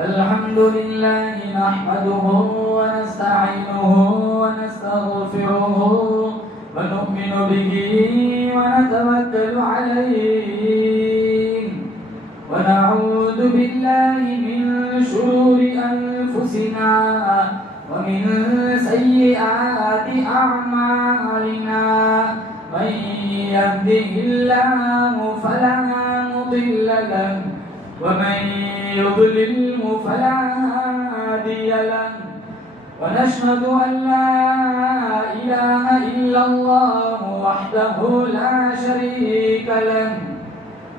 الحمد لله نحمده ونستعينه ونستغفره ونؤمن به ونتوكل عليه ونعوذ بالله من شرور أنفسنا ومن سيئات أعمالنا من يهده الله فلا مضل له ومن يضلل فلا هادي له ونشهد أن لا إله إلا الله وحده لا شريك له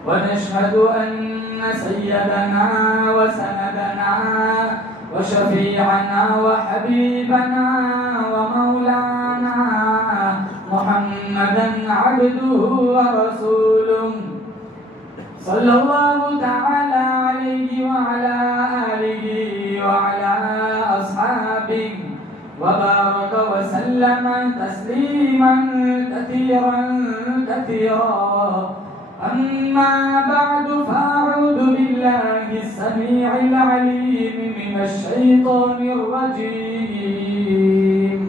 ونشهد أن سيدنا وسندنا وشفيعنا وحبيبنا ومولانا محمدا عبده ورسوله صلى الله تعالى عليه وعلى آله وعلى أصحابه وبارك وسلم تسليما كثيرا أما بعد فأعوذ بالله السميع العليم من الشيطان الرجيم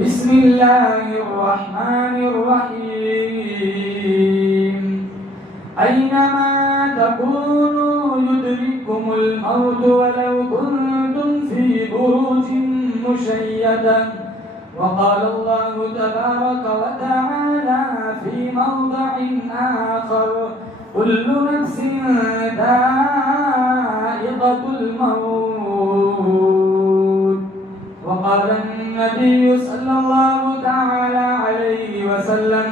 بسم الله الرحمن الرحيم أينما تكونوا يدرككم الموت ولو كنتم في بروج مشيدة وقال الله تبارك وتعالى في موضع آخر كل نفس ذائقة الموت وقال النبي صلى الله تعالى عليه وسلم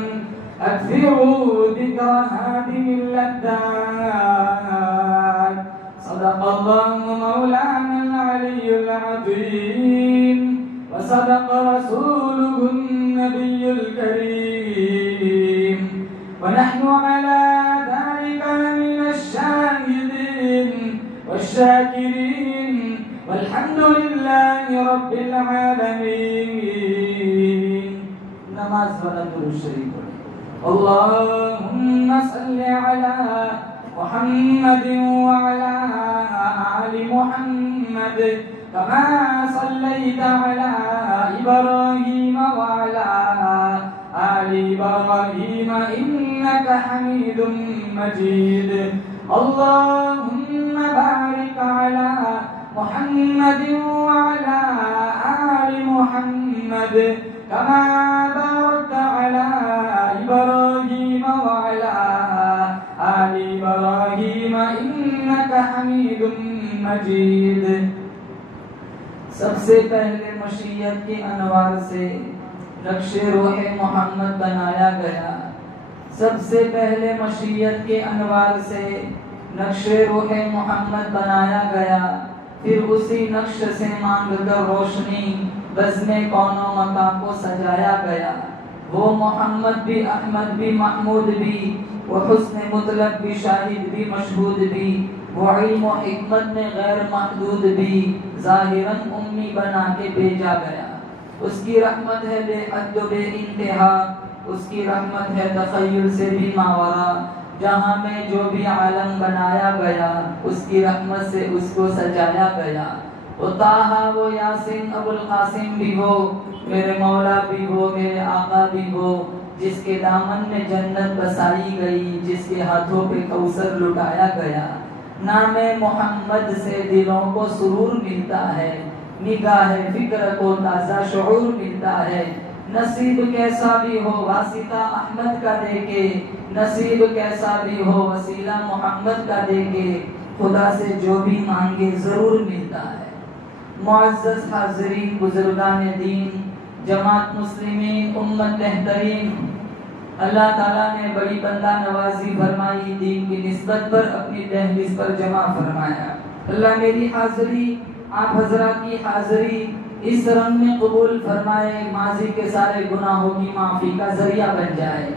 أكثروا ذكر هذه اللذات صدق الله مولانا العلي العظيم وصدق رسوله النبي الكريم ونحن على ذلك من الشاهدين والشاكرين والحمد لله رب العالمين نماز ونذر الشريف اللهم صل على محمد وعلى آل محمد كما صليت على إبراهيم وعلى آل إبراهيم إنك حميد مجيد اللهم بارك على محمد وعلى آل محمد كما باركت على إبراهيم وعلى آل إبراهيم إنك حميد مجيد سب سے پہلے مشیت کی انوار سے نقش روح محمد بنایا گیا سب سے پہلے مشیت کے انوار سے نقش روح محمد بنایا گیا پھر اسی نقش سے مانگ کر روشنی بزم کون و مکان کو سجایا گیا وہ محمد بھی احمد بھی محمود بھی وہ حسن مطلق بھی شاہد بھی مشہود بھی وہ علم و حکمت میں غیر محدود بھی ظاہراً امی بنا کے بھیجا گیا اس کی رحمت ہے بے حد و بے انتہا اس کی رحمت ہے تخیل سے بھی ماورا جہاں میں جو بھی عالم بنایا گیا اس کی رحمت سے اس کو سجایا گیا وہ طٰہٰ وہ یاسین ابو القاسم بھی ہو میرے مولا بھی ہو میرے آقا بھی ہو جس کے دامن میں جنت بسائی گئی جس کے ہاتھوں پہ کوثر لٹایا گیا نام محمد سے دلوں کو سرور ملتا ہے نگاہ فکر کو تازہ شعور ملتا ہے نصیب کیسا بھی ہو واسطہ احمد کا دے کے نصیب کیسا بھی ہو وسیلہ محمد کا دے کے خدا سے جو بھی مانگے ضرور ملتا ہے معزز حاضرین بزرگان دین جماعت مسلمین امت محترین اللہ تعالیٰ نے بڑی بندہ نوازی فرمائی دین کی نسبت پر اپنی دہلیز پر جمع فرمایا اللہ میری حاضری آپ حضرات کی حاضری اس رنگ میں قبول فرمائے ماضی کے سارے گناہوں کی معافی کا ذریعہ بن جائے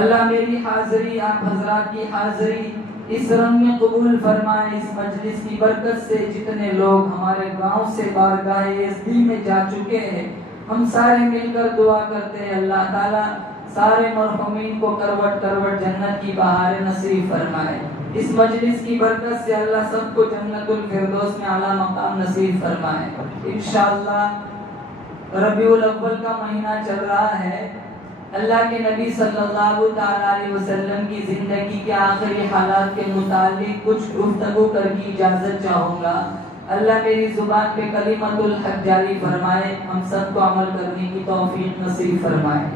اللہ میری حاضری آپ حضرات کی حاضری اس رنگ میں قبول فرمائے اس مجلس کی برکت سے جتنے لوگ ہمارے گاؤں سے بارگاہ یزدی میں جا چکے ہیں ہم سارے مل کر دعا کرتے ہیں اللہ تعالیٰ سارے مرحومین کو کروٹ کروٹ جنت کی بہار نصیب فرمائے. اس مجلس کی برکت سے اللہ سب کو جنت الفردوس میں اعلیٰ مقام نصیب فرمائے۔ انشاءاللہ ربیع الاول کا مہینہ چل رہا ہے۔ اللہ کے نبی صلی اللہ علیہ وسلم کی زندگی کے آخری حالات کے متعلق کچھ گفتگو کر کی اجازت چاہوں گا۔ اللہ میری زبان پہ کلمۃ الحق جاری فرمائے، ہم سب کو عمل کرنے کی توفیق نصیب فرمائے۔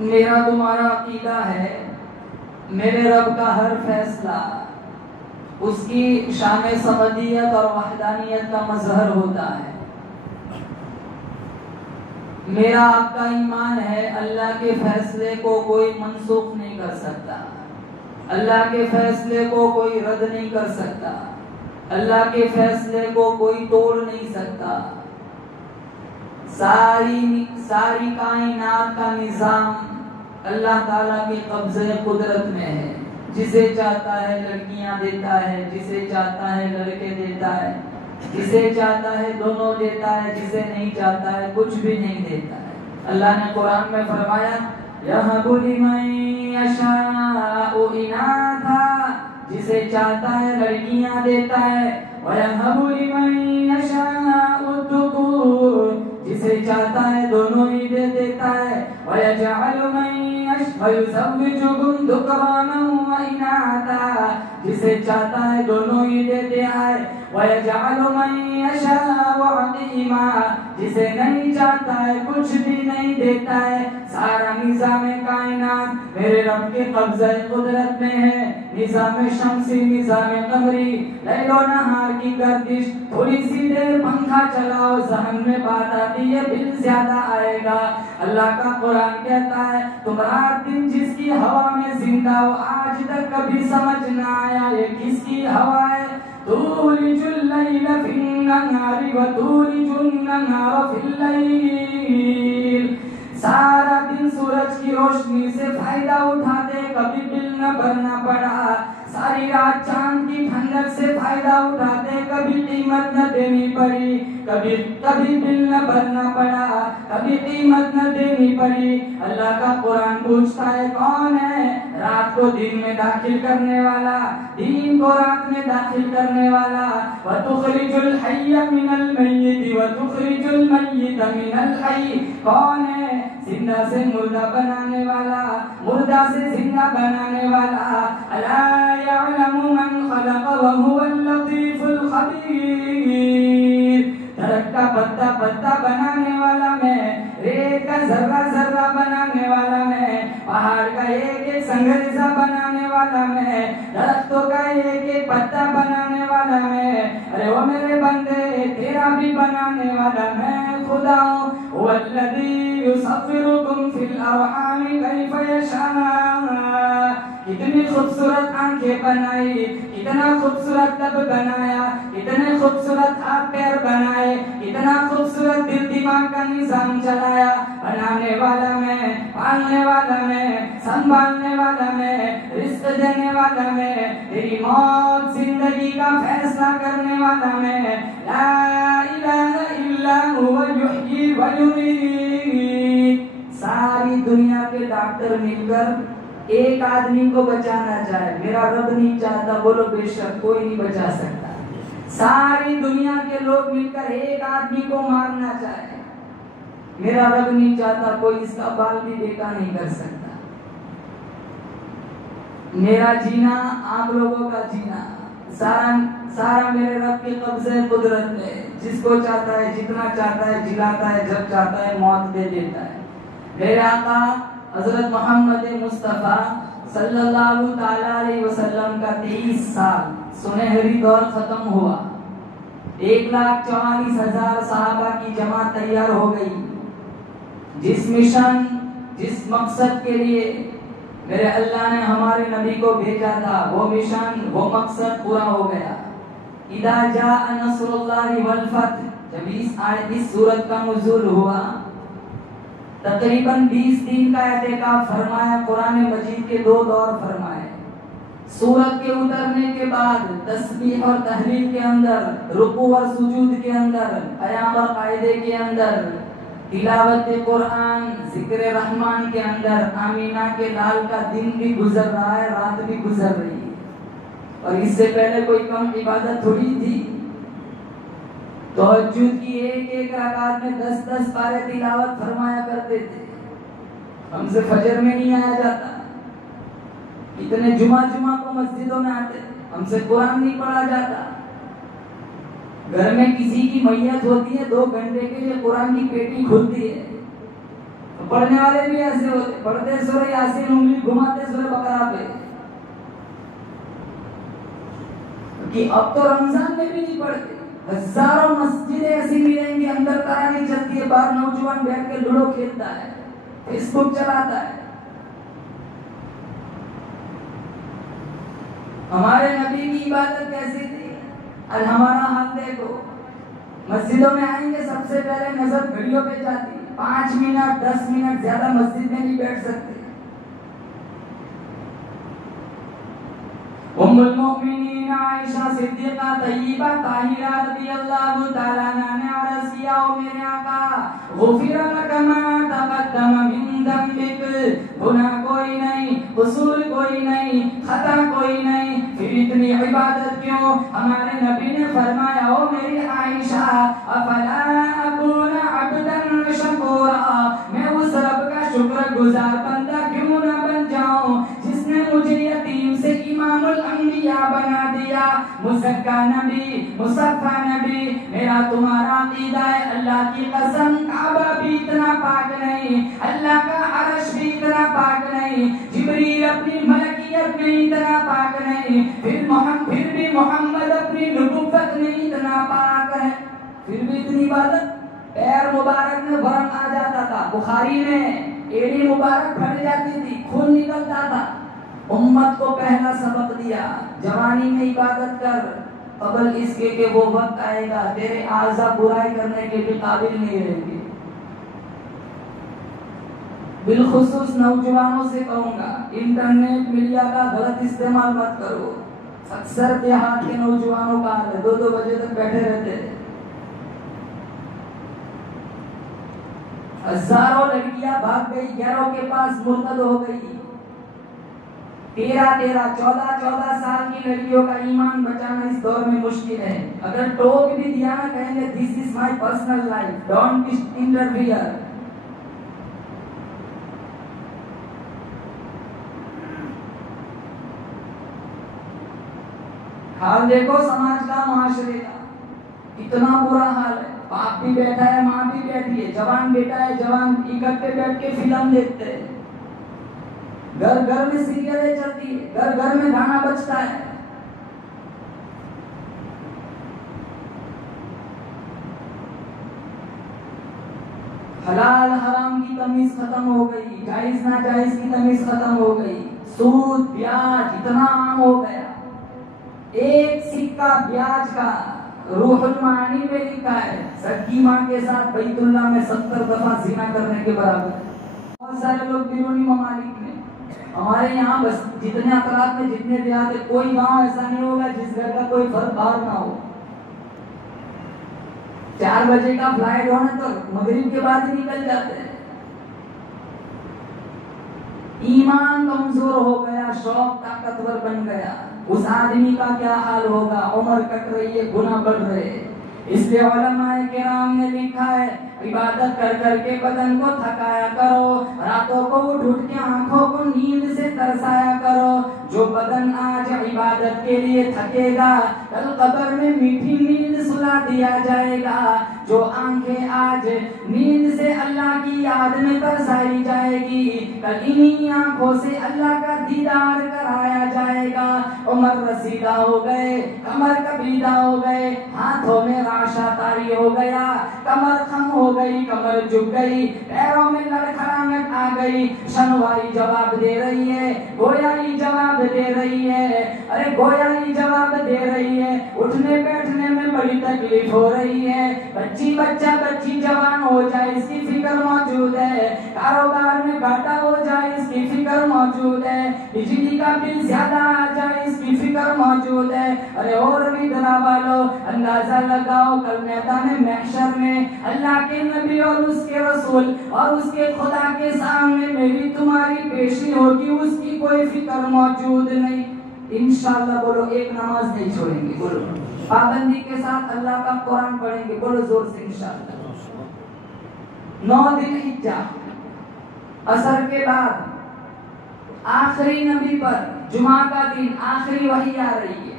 میرا تمہارا عقیدہ ہے میرے رب کا ہر فیصلہ اس کی شان صمدیت اور وحدانیت کا مظہر ہوتا ہے۔ میرا آپ کا ایمان ہے اللہ کے فیصلے کو کوئی منسوخ نہیں کر سکتا، اللہ کے فیصلے کو کوئی رد نہیں کر سکتا، اللہ کے فیصلے کو کوئی توڑ نہیں سکتا۔ ساری کائنات کا نظام اللہ تعالیٰ کے قبضے قدرت میں ہے۔ جسے چاہتا ہے لڑکیاں دیتا ہے، جسے چاہتا ہے لڑکے دیتا ہے، جسے چاہتا ہے دونوں دیتا ہے، جسے نہیں چاہتا ہے کچھ بھی نہیں دیتا ہے۔ اللہ نے قرآن میں فرمایا یَهَبُ لِمَن یَشَاءُ إِنَاثًا، جسے چاہتا ہے لڑکیاں دیتا ہے، وَيَهَبُ لِمَن یَشَاءُ الذُّكُورَ، جسے چاہتا ہے دونوں ہی دے دیتا ہے، وَيَجْعَلُ مَن وَيُزَوِّجُهُمْ ذُكْرَانًا وَإِنَاثًا، جسے چاہتا ہے دونوں ہی دیتے ہیں، وَيَجْعَلُ مَن يَشَاءُ عَقِيمًا، جسے نہیں چاہتا ہے کچھ بھی نہیں دیتا ہے۔ سارا نظام کائنات میرے رب کے قبضہ قدرت میں ہے۔ نظام شمسی، نظام قمری، لیل و نہار کی گردش، تھوڑی سی دیر پنکھا چلاؤ ذہن میں بات آتی ہے بل زیادہ آئے گا۔ اللہ کا قرآن کہتا ہے تم رات دن جس کی ہوا میں زندہ ہو آج تک کبھی سمجھ نہ آیا یہ کس کی ہوا ہے۔ تولج اللیل فی النہار وتولج النہار فی اللیل، سارا دن سورج کی روشنی سے فائدہ اٹھاتے کبھی بل نہ بھرنا پڑا، ساری رات چاند کی ٹھنڈک سے فائدہ اٹھاتے کبھی قیمت نہ دینی پڑی، کبھی بل نہ بھرنا پڑا، کبھی قیمت نہ دینی پڑی۔ اللہ کا قرآن پوچھتا ہے کون ہے رات کو دن میں داخل کرنے والا، دین کو رات میں داخل کرنے والا، وَتُخْرِجُ الْحَيَّ مِنَ الْمَيِّتِ وَتُخْرِجُ الْمَيِّتَ مِنَ الْحَيِّ، کون ہے زندہ سے مردہ بنانے والا، مردہ سے زندہ بنانے والا۔ اَلَا يَعْلَمُ مَنْ خَلَقَ وَهُوَ اللَّطِيفُ الْخَبِيرُ، درخت کا پتا پتا بنانے والا میں، ریت کا ذرہ ذرہ بنانے والا میں، پہاڑ کا ایک ایک سنگریزہ بنانے والا میں، درختوں کا ایک ایک پتا بنانے والا میں۔ ارے وہ میرے بندے تیرا بھی بنانے والا میں خدا ہوں۔ وَالَّذِي يُصَوِّرُكُمْ فِي الْأَرْحَامِ كَيْفَ يَشَاءُ، کتنی خوبصورت آنکھیں بنائی، کتنا خوبصورت لب بنایا، کتنے خوبصورت ہاتھ پیر بنائے، کتنا خوبصورت دل دماغ کا نظام چلایا۔ بنانے والا میں، پالنے والا میں، سنبھالنے والا میں، رزق دینے والا میں، تیری موت زندگی کا فیصلہ کرنے والا میں۔ لا الہ الا هو یحیی و یمیت، ساری دنیا کے ڈاکٹر مل کر ایک آدمی کو بچانا چاہے، میرا رب نہیں چاہتا، بولو بے شک کوئی نہیں بچا سکتا۔ ساری دنیا کے لوگ مل کر ایک آدمی کو مارنا چاہے، میرا رب نہیں چاہتا، کوئی اس کا بال بھی بیکا نہیں کر سکتا۔ میرا جینا آپ لوگوں کا جینا سارا میرے رب کے قبضے قدرت میں، جس کو چاہتا ہے جتنا چاہتا ہے جلاتا ہے، جب چاہتا ہے موت دے دیتا ہے۔ میرے آقا حضرت محمد مصطفیٰ صلی اللہ تعالی علیہ وسلم کا 23 سال سنہری دور ختم ہوا، 1,44,000 صحابہ کی جماعت تیار ہو گئی۔ جس مشن، جس مقصد کے لیے میرے اللہ نے ہمارے نبی کو بھیجا تھا، وہ مشن، وہ مقصد پورا ہو گیا۔ اذا جاء نصر اللہ والفتح، جب اس سورت کا نزول ہوا، تقریباً 20 دن کا اعتکاف فرمایا، قرآن مجید کے 2 دور فرمائے۔ سورت کے اترنے کے بعد تسبیح اور تحلیل کے اندر، رکوع اور سجود کے اندر، قیام اور قاعدے کے اندر تلاوت قرآن، ذکر رحمان کے اندر آمینہ کے لال کا دن بھی گزر رہا ہے، رات بھی گزر رہی ہے، اور اس سے پہلے کوئی کم عبادت تھوڑی تھی۔ تہجد کی ایک ایک رکعت میں 10 پارے تلاوت فرمایا کرتے تھے۔ ہم سے فجر میں نہیں آیا جاتا، اتنے جمعہ کو مسجدوں میں آتے، ہم سے قرآن نہیں پڑھا جاتا۔ گھر میں کسی کی میت ہوتی ہے 2 گھنٹے کے لیے قرآن کی پیٹی کھلتی ہے، پڑھنے والے بھی ایسے ہوتے، پڑھتے سورہ یاسین انگلی گھماتے سورہ بقرہ پہ، کہ اب تو رمضان میں بھی نہیں پڑھتے۔ ہزاروں مسجدیں ایسی ملیں گی اندر تراویح چلتی ہے، باہر نوجوان بیٹھ کے لوڈو کھیلتا ہے، فیس بک چلاتا ہے۔ ہمارے نبی کی عبادت کیسی تھی؟ آج ہمارا حال دیکھو، مسجدوں میں آئیں گے سب سے پہلے نظر گھڑیوں پہ جاتی، 5 منٹ 10 منٹ زیادہ مسجد میں نہیں بیٹھ سکتے۔ ام المؤمنین عائشہ صدیقہ طیبہ طاہرہ رضی اللہ تعالیٰ عنہا نے عرض کیا، او میرے آقا، غفر لک ما تقدم من ذنبک، گناہ کوئی نہیں، قصور کوئی نہیں، خطا کوئی نہیں، پھر اتنی عبادت کیوں؟ ہمارے نبی نے فرمایا، او میری عائشہ، افلا اکون عبدا شکورا، میں اس رب کا شکر گزار بندہ کیوں نہ بن جاؤں جس نے مجھے یتیم سے امام الانبیاء بنا دیا، مزکا نبی، مصفا نبی۔ میرا تمہارا عقیدہ ہے، اللہ کی قسم کعبہ بھی اتنا پاک نہیں، اللہ کا عرش بھی اتنا پاک نہیں، جبریل اپنی ملکیت میں اتنا پاک نہیں، پھر بھی محمد اپنی نبوت میں اتنا پاک ہے، پھر بھی اتنی عبادت۔ پیر مبارک میں ورم آ جاتا تھا، بخاری میں ایڑی مبارک پھٹ جاتی تھی، خون نکلتا تھا۔ امت کو پہلا سبق دیا، جوانی میں عبادت کر، قبل اس کے کہ وہ وقت آئے گا تیرے اعضاء برائی کرنے کے بھی قابل نہیں رہیں گے۔ بالخصوص نوجوانوں سے کہوں گا، انٹرنیٹ میڈیا کا غلط استعمال مت کرو۔ اکثر دیہات کے نوجوانوں کا حال ہے، 2 بجے تک بیٹھے رہتے ہیں۔ ہزاروں لڑکیاں بھاگ گئی، غیروں کے پاس مرتد ہو گئی۔ 13 14 سال کی لڑکیوں کا ایمان بچانا اس دور میں مشکل ہے۔ اگر ٹوک بھی دیا نا، کہیں گے this is my personal life, don't interfere. حال دیکھو سماج کا، معاشرے کا، اتنا برا حال ہے۔ باپ بھی بیٹھا ہے، ماں بھی بیٹھی ہے، جوان بیٹا ہے، جوان اکٹھے بیٹھ کے فلم دیکھتے ہیں، گھر گھر میں سیریلیں چلتی ہے، گھر گھر میں گانا بجتا ہے۔ حلال حرام کی تمیز ختم ہو گئی، جائز ناجائز کی تمیز ختم ہو گئی، سود بیاج اتنا عام ہو گیا۔ ایک سکہ بیاج کا روح المعانی میں لکھا ہے، سکی ماں کے ساتھ بیت اللہ میں 70 دفعہ زنا کرنے کے برابر ہے۔ بہت سارے لوگ بیرونی ممالک میں، ہمارے یہاں بس جتنے اطراف میں جتنے دیہات ہے، کوئی گاؤں ایسا نہیں ہوگا جس گھر کا کوئی فرد باہر نہ ہو۔ 4 بجے کا فلائٹ ہونے تو مغرب کے بعد ہی نکل جاتے ہیں۔ ایمان کمزور ہو گیا، شوق طاقتور بن گیا، اس آدمی کا کیا حال ہوگا؟ عمر کٹ رہی ہے، گناہ بڑھ رہے ہیں۔ اس لیے علماء کرام نے لکھا ہے، عبادت کر کر کے بدن کو تھکایا کرو، راتوں کو اٹھ کے آنکھوں کو نیند سے ترسایا کرو۔ جو بدن آج عبادت کے لیے تھکے گا، کل قبر میں میٹھی نیند سلا دیا جائے گا۔ جو آنکھیں آج نیند سے اللہ کی یاد میں ترسائی جائے گی، کل انہی آنکھوں سے اللہ کا دیدار کرایا جائے گا۔ عمر رسیدہ ہو گئے، کمر کبیدہ ہو گئے، ہاتھوں میں راشا طاری ہو گیا، کمر خم ہو گئی، کمر جھک گئی، پیروں میں لڑکھڑاہٹ آ گئی۔ شنوائی جواب دے رہی ہے، گویائی جواب دے رہی ہے، ارے گویائی جواب دے رہی ہے، اٹھنے بیٹھنے میں بڑی تکلیف ہو رہی ہے۔ بچی جوان ہو جائے اس کی فکر موجود ہے، کاروبار میں گھاٹا ہو جائے اس کی فکر موجود ہے، بجلی کا بل زیادہ آ جائے اس کی فکر موجود موجود ہے. ارے اور بھی ڈراوا لو, اندازہ لگاؤ کل میدان محشر میں اللہ کے نبی اور اس کے رسول اور اس کے خدا کے سامنے میری تمہاری پیشی ہوگی, اس کی کوئی فکر موجود نہیں. انشاءاللہ بولو ایک نماز نہیں چھوڑیں گے, بولو پابندی کے ساتھ اللہ کا قرآن پڑھیں گے, بولو زور سے انشاءاللہ. 9 دن حجہ, عصر کے بعد آخری نبی پر جمعہ کا دن آخری وحی آ رہی ہے.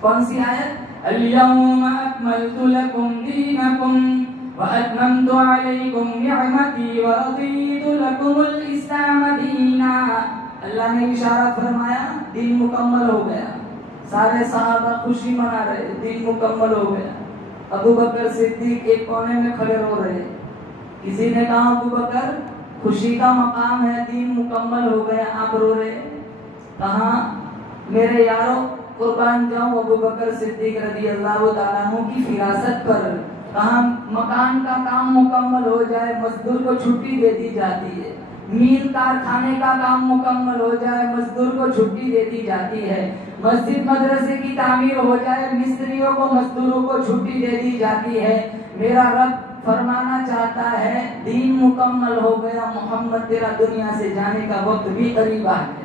کون سی آیت؟ اليوم اکملت لکم دینکم واتممت علیکم نعمتی ورضیت لکم الاسلام دینا. اللہ نے اشارہ فرمایا دین مکمل ہو گیا. سارے صحابہ خوشی منا رہے, دین مکمل ہو گیا. ابو بکر صدیق ایک کونے میں کھڑے رو رہے. کسی نے کہا ابو بکر خوشی کا مقام ہے, دین مکمل ہو گیا, آپ رو رہے. کہا میرے یارو قربان جاؤں ابو بکر صدیق رضی اللہ تعالیٰ عنہ کی فراست پر. کہا مکان کا کام مکمل ہو جائے مزدور کو چھٹی دے دی جاتی ہے, میل کارخانے کا کام مکمل ہو جائے مزدور کو چھٹی دے دی جاتی ہے, مسجد مدرسے کی تعمیر ہو جائے مستریوں کو مزدوروں کو چھٹی دے دی جاتی ہے. میرا رب فرمانا چاہتا ہے دین مکمل ہو گیا محمد, تیرا دنیا سے جانے کا وقت بھی قریب آ گیا.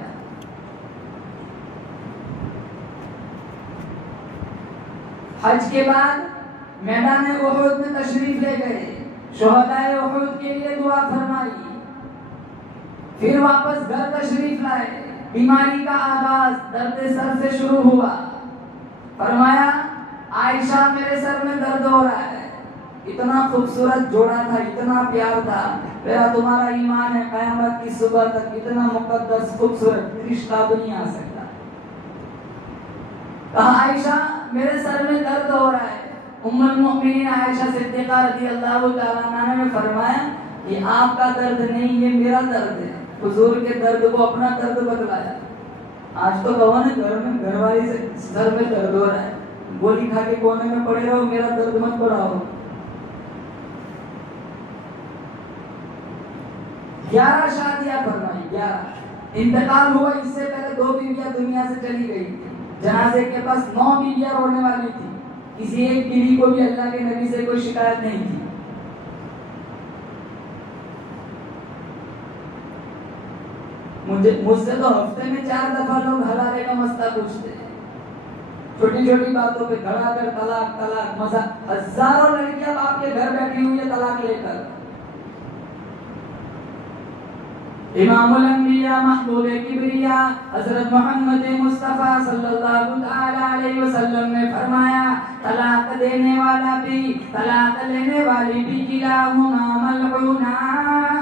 حج کے بعد میدان احد میں تشریف لے گئے, شہدائے احد کے لیے دعا فرمائی, پھر واپس گھر تشریف لائے. بیماری کا آغاز درد سر سے شروع ہوا. فرمایا عائشہ میرے سر میں درد ہو رہا ہے. اتنا خوبصورت جوڑا تھا, اتنا پیار تھا, میرا تمہارا ایمان ہے قیامت کی صبح تک اتنا مقدس خوبصورت رشتہ نہیں آ سکتا. کہا عائشہ میرے سر میں درد ہو رہا ہے. ام المؤمنین عائشہ صدیقہ رضی اللہ تعالیٰ عنہا نے فرمایا یہ آپ کا درد نہیں, یہ میرا درد ہے. حضور کے درد کو اپنا درد بتلایا. آج تو کہو نا گھر میں گھر والی سے سر میں درد ہو رہا ہے, گولی کھا کے کونے میں پڑے رہو, میرا درد مت بڑھاؤ. 11 شادیاں فرمائی, 11. انتقال ہوا اس سے پہلے 2 بیویاں دنیا سے چلی گئی. جنازے کے پاس 9 بیویاں رونے والی تھی. کسی ایک بیوی کو بھی اللہ کے نبی سے کوئی شکایت نہیں تھی. مجھ سے تو ہفتے میں 4 دفعہ لوگ حلالے کا مسئلہ پوچھتے ہیں. چھوٹی چھوٹی باتوں پہ کھڑا کر طلاق طلاق مزہ. ہزاروں لڑکیاں آپ کے گھر بیٹھی ہوئی ہیں طلاق لے کر. امام الانبیاء محبوب کبریا حضرت محمد مصطفیٰ صلی اللہ علیہ وسلم نے فرمایا طلاق دینے والا بھی طلاق لینے والی بھی کلاہما ملعونان,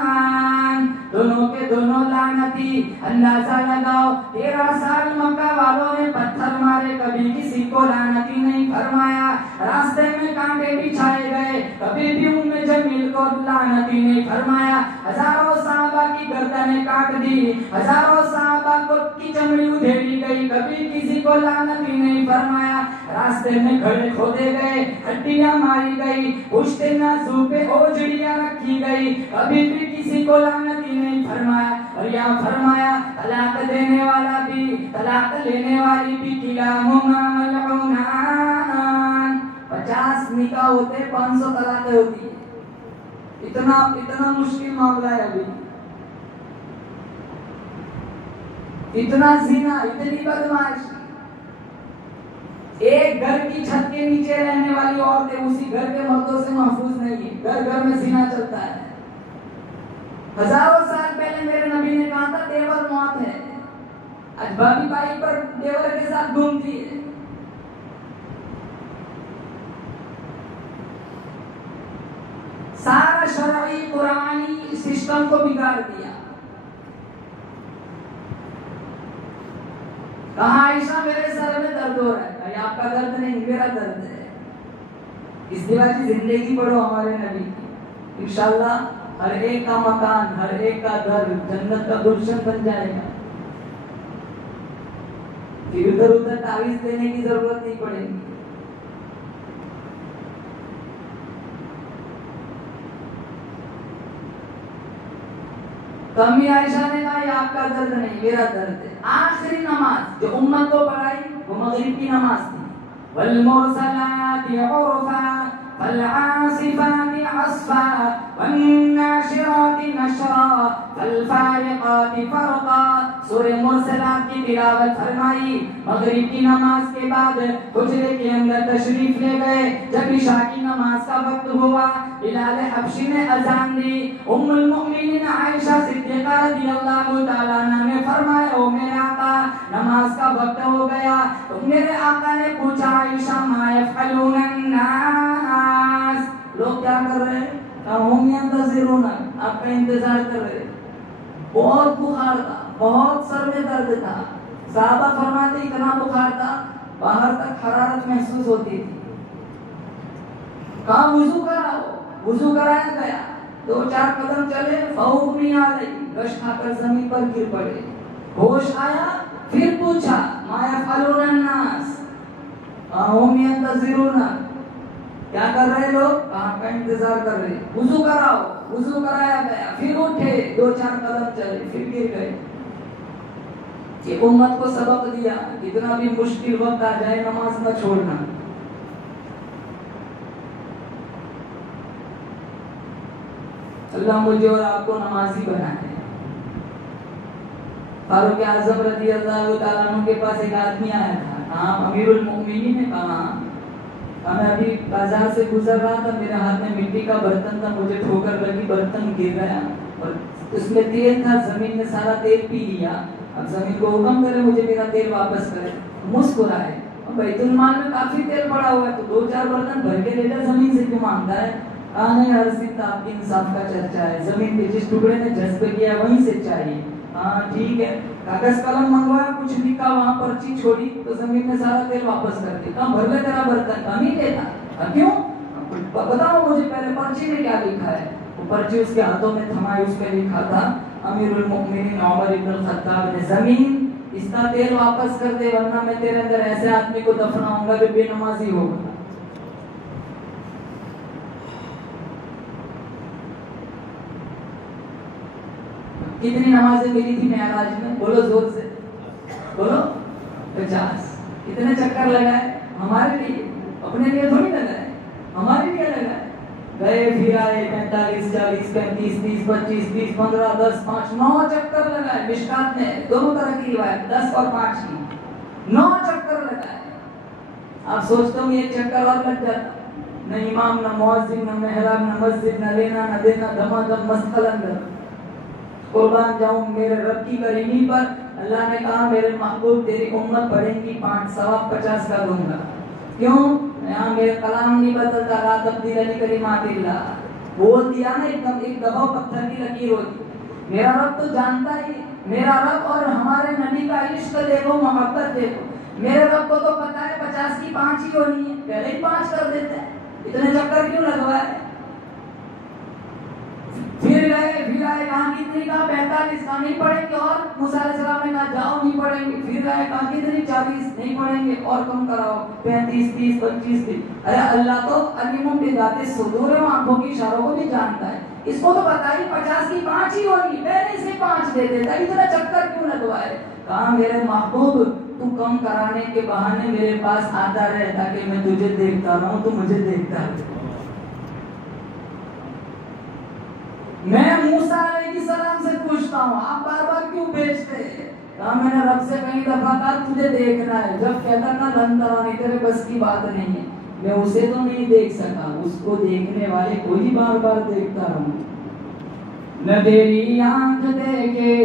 دونوں کے دونوں لعنتی. اندازہ لگاؤ 13 سال مکہ والوں نے پتھر مارے, کبھی کسی کو لعنتی نہیں فرمایا. راستے میں کانٹے بچھائے گئے, کبھی بھی ام جمیل کو لعنتی نہیں فرمایا. ہزاروں صحابہ کی گردنیں کاٹ دی, ہزاروں صحابہ کی چمڑی ادھیڑی گئی, کبھی کسی کو لعنتی نہیں فرمایا. راستے میں گھڑے کھودے گئے, ہڈیاں ماری گئی, پشت نازو پہ اوجڑیاں رکھی گئی, کبھی بھی کسی کو لعنتی نہیں فرمایا. اور یہاں فرمایا طلاق دینے والا بھی طلاق لینے والی بھی کلاہما ملعونان. 50 نکاح ہوتے 500 طلاقیں ہوتی ہیں. اتنا مشکل معاملہ ہے ابھی. اتنا زنا, اتنی بدمعاشی. ایک گھر کی چھت کے نیچے رہنے والی عورتیں اسی گھر کے مردوں سے محفوظ نہیں ہے. گھر گھر میں زنا چلتا ہے. ہزاروں سال پہلے میرے نبی نے کہا تھا دیور موت ہے. آج بھابھی بھائی پر دیور کے ساتھ گھومتی ہے. سارا شرعی قرآنی سسٹم کو بگاڑ دیا. کہا عائشہ میرے سر میں درد ہو رہا ہے. آپ کا درد نہیں, میرا درد ہے. اس طرح کی زندگی پڑھو ہمارے نبی کی, انشاءاللہ ہر ایک کا مکان, ہر ایک کا گھر جنت کا گلشن بن جائے گا. پھر ادھر ادھر تعویذ دینے کی ضرورت نہیں پڑے گی. کمی عائشہ نے کہا یہ آپ کا درد نہیں, میرا درد ہے. آخری نماز جو امت کو پڑھائی وہ مغرب کی نماز تھی. والمرسلات عرفا فالعاصفات عصفا والناشرات نشرا فالفارقات فرقا. سورہ مرسلات کی تلاوت فرمائی. مغرب کی نماز کے بعد حجرے کے اندر تشریف لے گئے. جب عشاء کی نماز کا وقت ہوا بلال حبشی نے اذان دی. ام المؤمنین عائشہ صدیقہ رضی اللہ تعالیٰ عنہ نے فرمایا او میرے آقا نماز کا وقت ہو گیا. تو میرے آقا نے پوچھا عائشہ ما یفعلون الناس, لوگ کیا کر رہے ہیں؟ ہم ينتظرون, آپ کا انتظار کر رہے. بہت بخار تھا, بہت سر میں درد تھا. صحابہ فرماتے اتنا بخار تھا باہر تک حرارت محسوس ہوتی تھی. کہاں وضو کراؤ, وضو کرایا گیا. 2-4 قدم چلے فاغمی علیہ, گش کھا کر زمین پر گر پڑے. ہوش آیا پھر پوچھا ما یفعلون الناس ہم ينتظرون, کیا کر رہے لوگ؟ کہاں کا انتظار کر رہے. وضو کراؤ, وضو کرایا گیا. پھر اٹھے 2-4 قدم چلے پھر گر گئے. یہ امت کو سبق دیا کتنا بھی مشکل وقت آ جائے نماز نہ چھوڑنا. اللہ مجھے اور آپ کو نمازی بنائے. فاروق اعظم رضی اللہ تعالیٰ عنہ کے پاس ایک آدمی آیا تھا. آپ امیر المؤمنین نے کہا میں ابھی بازار سے گزر رہا تھا, میرے ہاتھ میں مٹی کا برتن تھا, مجھے ٹھوکر لگی, برتن گر گیا اور اس میں تیل تھا, زمین نے سارا تیل پی لیا. اب زمین کو حکم کرے مجھے میرا تیل واپس کرے. مسکرائے, بیت المال میں کافی تیل پڑا ہوا ہے تو 2-4 برتن بھر کے لے جا, زمین سے کیوں مانگتا ہے؟ کہا نہیں ہر سکتا آپ کی انصاف کا چرچا ہے, زمین کے جس ٹکڑے نے جذب کیا وہیں سے چاہیے. ہاں ٹھیک ہے, کاغذ قلم منگوایا, کچھ لکھا, وہاں پرچی چھوڑی تو زمین نے سارا تیل واپس کر دیا. کہاں بھر لے تیرا برتن, کہاں نہیں لیتا. کیوں؟ بتاؤ مجھے پہلے پرچی میں کیا لکھا ہے. وہ پرچی اس کے ہاتھوں میں تھمائی, اس پہ لکھا تھا امیر المؤمنین عمر ابن الخطاب نے زمین اس کا تیل واپس کر دے ورنہ میں تیرے اندر ایسے آدمی کو دفناؤں گا جو بے نمازی ہوگا. کتنی نمازیں ملی تھی معراج میں؟ بولو زور سے, بولو 50. کتنے چکر لگائے ہمارے لیے, اپنے لیے تھوڑی لگائے, ہمارے لیے لگائے. گئے پھر آئے 45 40 35 30 25 30 15 10 5 9 چکر لگائے. مشکات میں دونوں طرح کی روایت 10 اور 5 کی 9 چکر لگائے. آپ سوچتے ہو یہ چکر اور لگ جاتا, نہ امام نہ مؤذن نہ محراب نہ مسجد نہ لینا نہ دینا, دمادم مست قلندر. قربان جاؤں میرے رب کی کریمی پر. اللہ نے کہا میرے محبوب تیری امت پڑھیں گی 5 ثواب 50 کا دوں گا. کیوں؟ یہاں میرے کلام نہیں بدلتا, لا تبدیل لکلمات اللہ. بول دیا نا ایک دفعہ پتھر کی لکیر ہوتی. میرا رب تو جانتا ہی, میرا رب اور ہمارے نبی کا عشق دیکھو, محبت دیکھو. میرے رب کو تو پتا ہے 50 کی 5 ہی ہونی ہے, پہلے ہی 5 کر دیتے ہیں. اتنے چکر کیوں لگوائے؟ پھر گئے پھر آئے, کہاں کتنی کا 45 کا نہیں پڑھیں گے, اور موسیٰ علیہ السلام نے کہا جاؤ نہیں پڑھیں گے. پھر گئے, کہاں کتنی 40 نہیں پڑھیں گے, اور کم کراؤ 35 30 25 30. ارے اللہ تو علیم بذات الصدور, آنکھوں کی اشاروں کو بھی جانتا ہے. اس کو تو پتا ہی 50 کی 5 ہی ہوگی, پہلے سے 5 دے دیتا. اتنا چکر کیوں لگوائے؟ کہا میرے محبوب تو کم کرانے کے بہانے میرے پاس آتا رہے تاکہ میں تجھے دیکھتا رہوں, تو مجھے دیکھتا رہے. میں موسیٰ علیہ السلام سے پوچھتا ہوں آپ بار بار کیوں بیچتے ہیں؟ کہا میں نے رب سے کئی دفعہ کہا تجھے دیکھنا ہے. جب کہتا نا لن ترانی, تیرے بس کی بات نہیں ہے, میں اسے تو نہیں دیکھ سکا, اس کو دیکھنے والے کو ہی بار بار دیکھتا رہوں. نہ تیری آنکھ دیکھے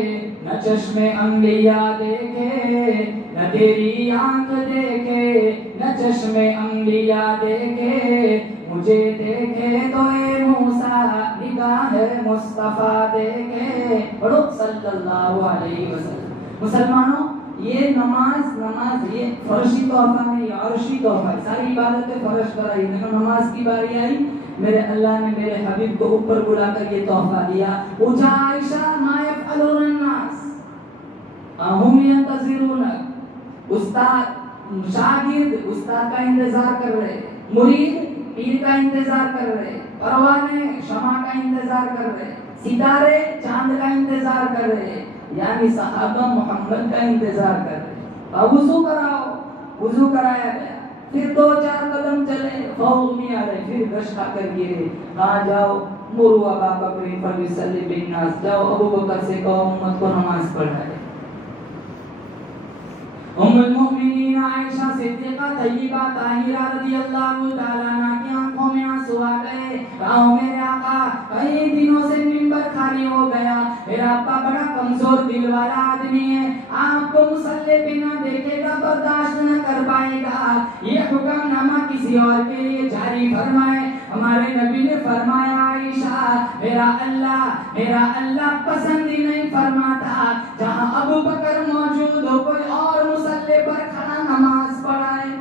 نہ چشم انبیاء دیکھے, نہ تیری آنکھ دیکھے نہ چشم انبیاء دیکھے, مجھے دیکھے تو اے موسیٰ نگاہ مصطفیٰ دیکھے. پڑھو صلی اللہ علیہ وسلم. مسلمانوں یہ نماز یہ فرشی تحفہ نہیں, عرشی تحفہ ہے. ساری عبادتیں فرش کرائی, لیکن نماز کی باری آئی, میرے اللہ نے میرے حبیب کو اوپر بلا کر یہ تحفہ دیا. پوچھا عائشہ ما یفعلون الناس اہم ینتظرون. استاد شاگرد استاد کا انتظار کر رہے, مرید پیر کا انتظار کر رہے, پروانے شمع کا انتظار کر رہے, ستارے چاند کا انتظار کر رہے, یعنی صحابہ محمد کا انتظار کر رہے. وضو کراؤ, وضو کرایا گیا، پھر 2-4 قدم چلے فوق میں آ رہے، پھر رش کھا کر گرے، کہاں جاؤ مروا ابا بکر فلیصلی بالناس، جاؤ ابو بکر سے کہو امت کو نماز پڑھائے۔ ام المؤمنین عائشہ صدیقہ طیبہ طاہرہ رضی اللہ تعالیٰ عنہ کی آنکھوں میں آنسو آ گئے، کہا میرے آقا کئی دنوں سے منبر خالی ہو گیا، میرا ابا بڑا کمزور دل والا آدمی ہے، آپ کو مصلی پہ نہ دیکھے گا، برداشت نہ کر پائے گا، یہ حکم نامہ کسی اور کے لیے جاری فرمائے۔ ہمارے نبی نے فرمایا عائشہ میرا اللہ پسند ہی نہیں فرماتا جہاں ابو بکر موجود ہو کوئی اور مصلی پر کھڑا نماز پڑھائے۔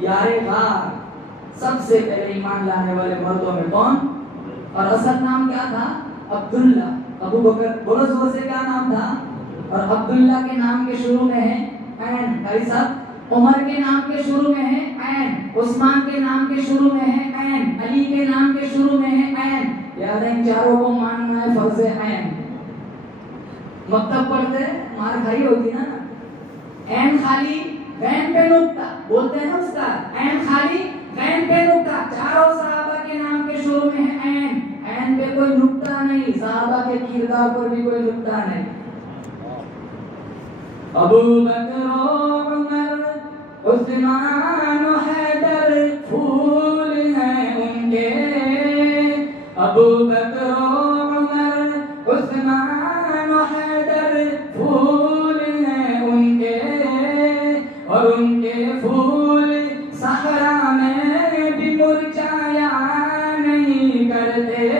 یار غار سب سے پہلے ایمان لانے والے مردوں میں کون؟ اور اصل نام کیا تھا؟ عبداللہ۔ ابو بکر بولو زور سے کیا نام تھا؟ اور عبداللہ کے نام کے شروع میں ہے عین، بھائی صاحب عمر کے نام کے شروع میں ہے عین، عثمان کے نام کے شروع میں ہے عین، علی کے نام کے شروع میں ہے عین۔ یار ان چاروں کو ماننا ہے فرض عین۔ مکتب پڑھتے مار کھائی ہوگی نا، عین خالی غین پہ نقطہ بولتے ہیں نا استاد، عین خالی غین پہ نقطہ، چاروں صحابہ کے نام کے شروع میں ہے عین، عین پہ کوئی نقطہ نہیں، صحابہ کے کردار پر بھی کوئی نقطہ نہیں۔ ابو بکر عمر عثمان و حیدر پھول ہیں ان کے، ابو بکر عمر عثمان و حیدر پھول ہیں ان کے، اور ان کے پھول صحرا میں بھی مرجھایا نہیں کرتے۔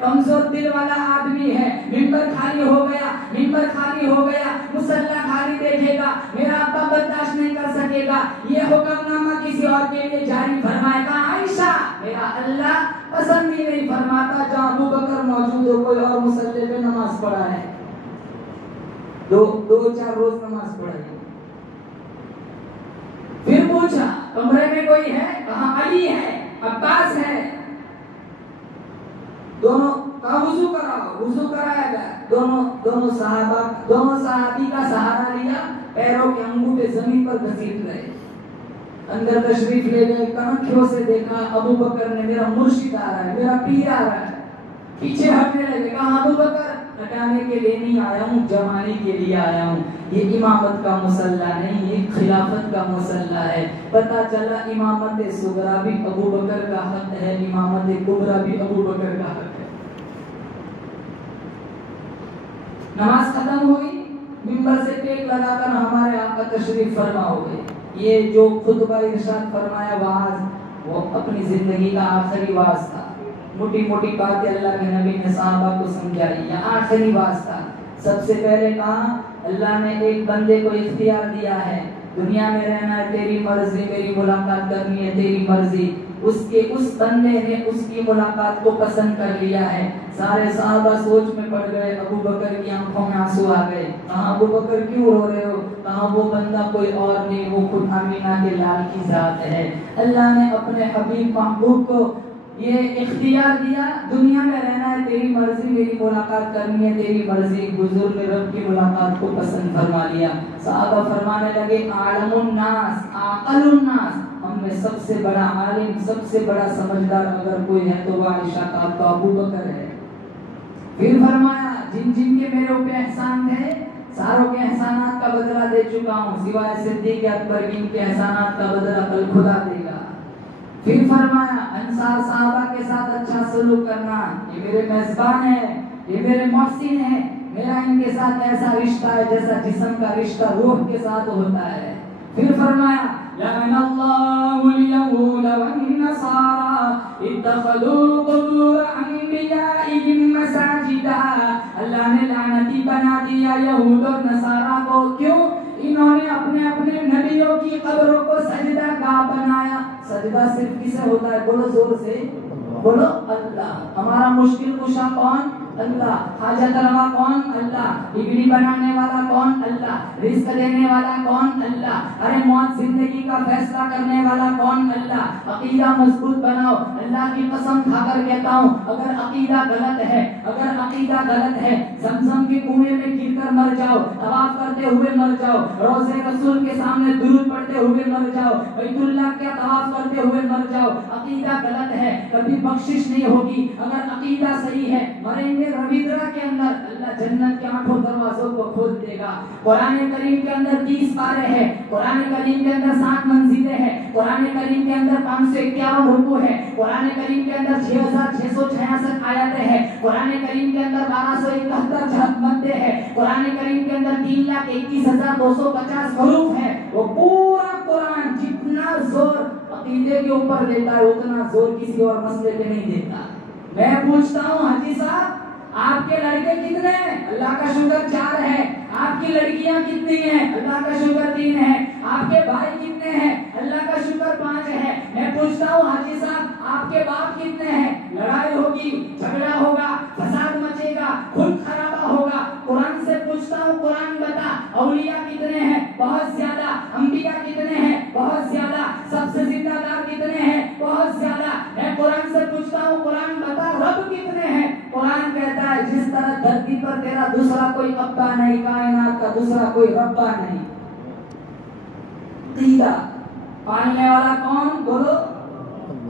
کمزور دل والا آدمی ہے، منبر خالی ہو گیا، مصلی خالی دیکھے گا، میرا ابا برداشت نہیں کر سکے گا، یہ حکم نامہ کسی اور کے لیے جاری فرمائے گا۔ عائشہ میرا اللہ پسند ہی نہیں فرماتا جہاں ابو بکر موجود ہو کوئی اور مصلی پہ نماز پڑھا ہے، 2-4 روز نماز پڑھائی۔ پھر پوچھا کمرے میں کوئی ہے؟ کہاں علی ہے، عباس ہے، دونوں کا وضو کراؤ، وضو کرایا گیا، دونوں صحابی کا سہارا لیا، پیروں کے انگوٹھے زمین پر گھسیٹ رہے، اندر تشریف لے گئے، کنکھیوں سے دیکھا ابو بکر نے میرا مرشد آ رہا ہے، میرا پیر آ رہا ہے، پیچھے ہٹنے لگے، کہا ابو بکر ہٹانے کے لیے نہیں آیا ہوں، جمانے کے لیے آیا ہوں، یہ امامت کا مصلی نہیں، یہ خلافت کا مصلی ہے۔ پتہ چلا امامت صغرا بھی ابو بکر کا حق ہے، امامت کبریٰ بھی ابو بکر کا حق ہے۔ نماز ختم ہوئی، منبر سے ٹیک لگا کر ہمارے آقا تشریف فرما ہو گئے۔ یہ جو خطبہ ارشاد فرمایا واعظ، وہ اپنی زندگی کا آخری واعظ تھا، موٹی موٹی باتیں اللہ کے نبی نے صحابہ کو سمجھائی، یہ آخری واعظ تھا۔ سب سے پہلے کہا اللہ نے ایک بندے کو اختیار دیا ہے، دنیا میں رہنا ہے تیری مرضی، میری ملاقات کرنی ہے تیری مرضی، اس بندے نے اس کی ملاقات کو پسند کر لیا ہے۔ سارے صحابہ سوچ میں پڑ گئے، ابو بکر کی آنکھوں میں آنسو آ گئے، کہاں ابو بکر کیوں رو رہے ہو؟ کہاں وہ بندہ کوئی اور نہیں، وہ خود آمینہ کے لال کی ذات ہے۔ اللہ نے اپنے حبیب محبوب کو یہ اختیار دیا، دنیا میں رہنا ہے تیری مرضی، میری ملاقات کرنی ہے تیری مرضی، بزرگ رب کی ملاقات کو پسند فرما لیا۔ صحابہ فرمانے لگے عالم الناس عاقل الناس، ہم میں سب سے بڑا عالم، سب سے بڑا سمجھدار اگر کوئی ہے تو وہ عائشہ کا تو ابو بکر ہے۔ پھر فرمایا جن جن کے میرے اوپر احسان تھے ساروں کے احسانات کا بدلہ دے چکا ہوں، سوائے صدیق اکبر ان کے احسانات کا بدلہ کل خدا دے گا۔ پھر فرمایا انصار صحابہ کے ساتھ اچھا سلوک کرنا، یہ میرے میزبان ہیں، یہ میرے محسن ہیں، میرا ان کے ساتھ ایسا رشتہ ہے جیسا جسم کا رشتہ روح کے ساتھ ہوتا ہے۔ پھر فرمایا لعن اللہ الیہود والنصارى اتخذوا قبور انبیائہم مساجدا، اللہ نے لعنتی بنا دیا یہود اور نصارہ کو، کیوں؟ انہوں نے اپنے اپنے نبیوں کی قبروں کو سجدہ گاہ بنایا۔ سجدہ صرف کسے ہوتا ہے؟ بولو زور سے، بولو اللہ اللہ. ہمارا مشکل کشا کون؟ اللہ. حاجت روا کون؟ اللہ. بگڑی بنانے والا کون؟ اللہ. رزق دینے والا کون؟ اللہ. ارے موت زندگی کا فیصلہ کرنے والا کون؟ اللہ. عقیدہ مضبوط بناؤ. اللہ کی قسم کھا کر کہتا ہوں اگر عقیدہ غلط ہے، اگر عقیدہ غلط ہے، زمزم کے کنویں میں گر کر مر جاؤ، طواف کرتے ہوئے مر جاؤ، روضے رسول کے سامنے درود پڑھتے ہوئے مر جاؤ، بیت اللہ کا طواف کرتے ہوئے مر جاؤ، عقیدہ غلط ہے، کبھی بخشش نہیں ہوگی. اگر عقیدہ صحیح ہے، مریں گے رویدرا کے اندر، اللہ جنت کے 8 دروازوں کو کھول دے گا. قرآن کریم کے اندر 30 پارے ہیں، قرآن کریم کے اندر 7 منزلیں ہیں، قرآن کریم کے اندر 551 رکوع ہے، قرآن کریم کے اندر 6666 آیتیں ہیں، قرآن کریم کے اندر 1271 جہت مدیں ہیں، قرآن کریم کے اندر 3,21,250 حروف ہیں. وہ پورا قرآن جتنا زور عقیدے کے اوپر دیتا ہے اتنا زور کسی اور مسئلے پہ نہیں دیتا. میں پوچھتا ہوں حاجی صاحب آپ کے لڑکے کتنے ہیں؟ اللہ کا شکر 4 ہے. آپ کی لڑکیاں کتنی ہیں؟ اللہ کا شکر 3 ہے. آپ کے بھائی کتنے ہیں؟ اللہ کا شکر 5 ہے. میں پوچھتا ہوں حاجی صاحب آپ کے باپ کتنے ہیں؟ لڑائی ہوگی، جھگڑا ہوگا، فساد مچے گا، خون خرابہ ہوگا. قرآن سے پوچھتا ہوں قرآن بتا اولیاء کتنے ہیں؟ بہت زیادہ. انبیاء کتنے ہیں؟ بہت زیادہ. سب سے زندہ دار کتنے ہیں؟ بہت زیادہ. میں قرآن سے پوچھتا ہوں قرآن بتا رب کتنے ہیں؟ قرآن کہتا ہے جس طرح دھرتی پر تیرا دوسرا کوئی ابا نہیں، کائنات کا دوسرا کوئی ربا نہیں. عقیدہ پالنے والا کون؟ بولو.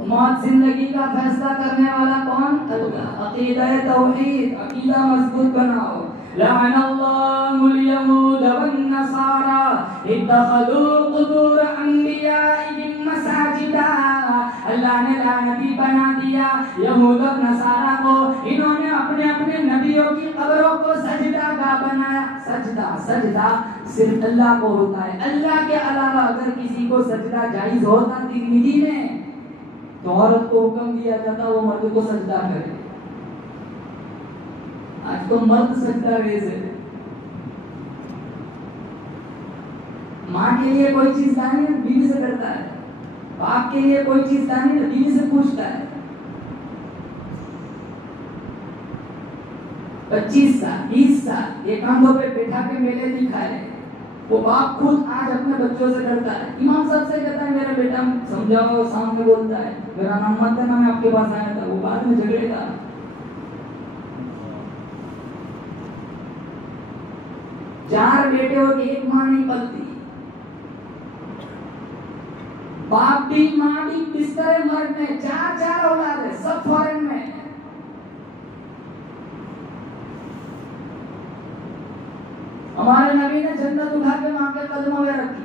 موت زندگی کا فیصلہ کرنے والا کون؟ اللہ. عقیدہ توحید، عقیدہ مضبوط بناؤ. لعن اللہ اليہود والنصارى اتخذوا قبور انبیائهم مساجدا. اللہ نے لعنتی بنا دیا یہود اور نصارہ کو، انہوں نے اپنے اپنے نبیوں کی قبروں کو سجدہ گاہ بنایا. سجدہ صرف اللہ کو ہوتا ہے. اللہ کے علاوہ اگر کسی کو سجدہ جائز ہوتا ترمذی میں تو عورت کو حکم دیا جاتا وہ مرد کو سجدہ کرے. آج تو مرد سجدہ ریز ہے. ماں کے لیے کوئی چیز دانی ہے بیوی سے کرتا ہے، باپ کے لیے کوئی چیز دانی ہے بیوی سے پوچھتا ہے. 25 سال 20 سال یہ کاندھوں پہ بیٹھا کے میلے دکھائے. وہ باپ خود آج اپنے بچوں سے کرتا ہے. امام صاحب سے کہتا ہے میرا بیٹا سمجھاؤ، سامنے بولتا ہے میرا نام مت دینا میں آپ کے پاس آیا تھا. وہ بعد میں جھگڑے گا. چار بیٹے اور ایک ماں نہیں پلتی. باپ بھی ماں بھی بستر مرگ میں، 4 اولاد ہے، سب فورن میں. ہمارے نبی نے جنت اٹھا کے ماں کے قدموں میں رکھی.